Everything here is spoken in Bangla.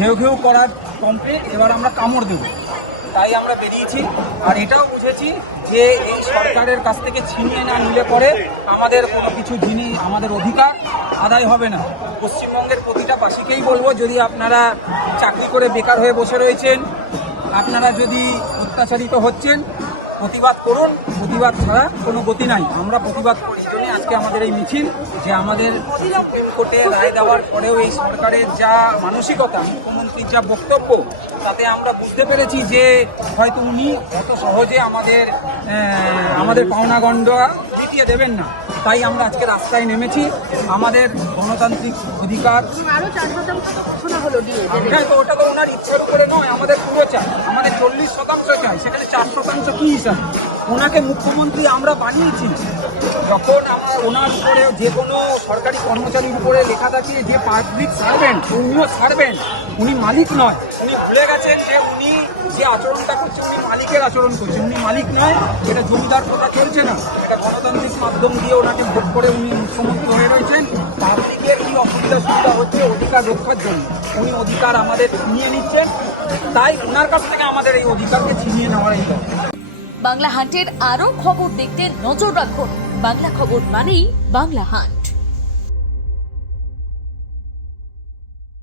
ঘেউ ঘেউ করার কমপ্লিট, এবার আমরা কামড় দেব, তাই আমরা বেরিয়েছি। আর এটাও বুঝেছি যে এই সরকারের কাছ থেকে ছিনিয়ে না নিলে পরে আমাদের কোনো কিছু জিনিস, আমাদের অধিকার আদায় হবে না। পশ্চিমবঙ্গের প্রতিটা বাসীকেই বলবো, যদি আপনারা চাকরি করে বেকার হয়ে বসে রয়েছেন, আপনারা যদি অত্যাচারিত হচ্ছেন, প্রতিবাদ করুন। প্রতিবাদ ছাড়া কোনো গতি নাই। আমরা প্রতিবাদ করি জন্য আজকে আমাদের এই মিছিল, যে আমাদের সুপ্রিম কোর্টে রায় দেওয়ার পরেও এই সরকারের যা মানসিকতা, মুখ্যমন্ত্রীর যা বক্তব্য, তাতে আমরা বুঝতে পেরেছি যে হয়তো উনি অত সহজে আমাদের পাওনা গণ্ডা মিটিয়ে দেবেন না। তাই আমরা আজকে রাস্তায় নেমেছি। আমাদের গণতান্ত্রিক অধিকার, তো ওটা তো ওনার ইচ্ছার উপরে নয়, আমাদের পুরো চাই, আমাদের 40% চাই, সেখানে 4% কি হিসাবে? ওনাকে মুখ্যমন্ত্রী আমরা বানিয়েছি। যখন ওনার উপরে যে কোনো সরকারি কর্মচারীর উপরে লেখা থাকে যে পাবলিক সার্ভেন্ট, উনিও সার্ভেন্ট, উনি মালিক নয়। উনি ভুলে গেছেন যে উনি যে আচরণটা করছে, উনি মালিকের আচরণ করছে, উনি মালিক নয়। এটা জমিদার কথা চলছে না, এটা গণতান্ত্রিক মাধ্যম দিয়ে ওনাকে ভোট করে উনি মুখ্যমন্ত্রী হয়ে রয়েছেন। পাবলিকের কি অসুবিধা সুবিধা হচ্ছে অধিকার রক্ষার জন্য, উনি অধিকার আমাদের ছিনিয়ে নিচ্ছেন। তাই ওনার কাছ থেকে আমাদের এই অধিকারকে ছিনিয়ে নেওয়ার এই দরকার। বাংলা হান্টের আরো খবর দেখতে নজর রাখুন। বাংলা খবর মানেই বাংলা হান্ট।